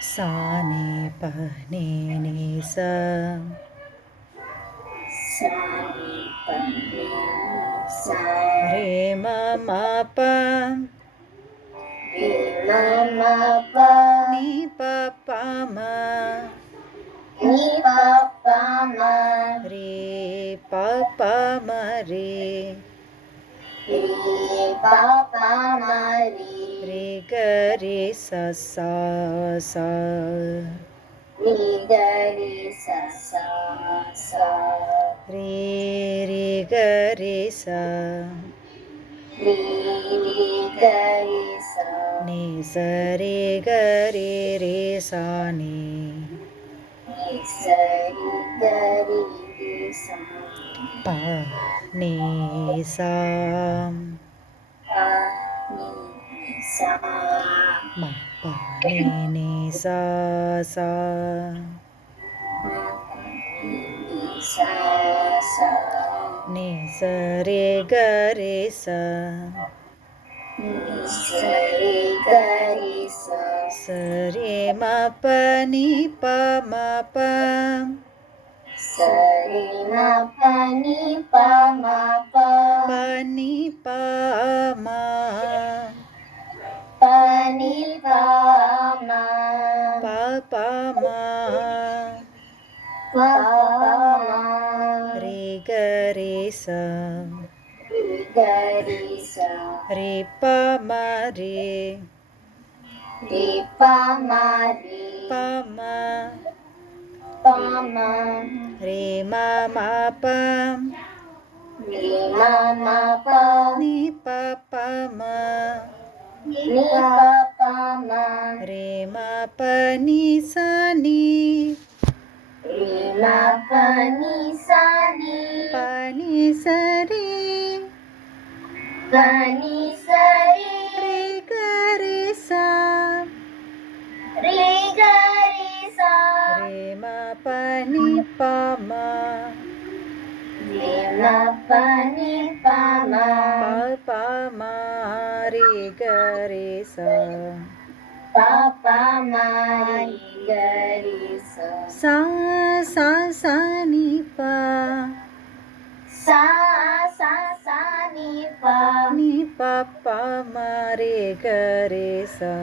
सा नि प नि नि सा रे म म प नि प प म रे प प म रे रे ग रे सा सा सा रे रे ग रे सा नि स रे ग रे रे सा नि प नि सा म प नि सा सा नि स रे ग रे सा स रे म प नि प म प प नि प म प प म रे ग रे सा रे प म रे प म रे म म प नि प प म रे म प नि सा नि प नि स रे रे ग रे सा रे म प नि प म प प म रे ग रे सा सा सा सा नि प नि प प म रे ग रे सा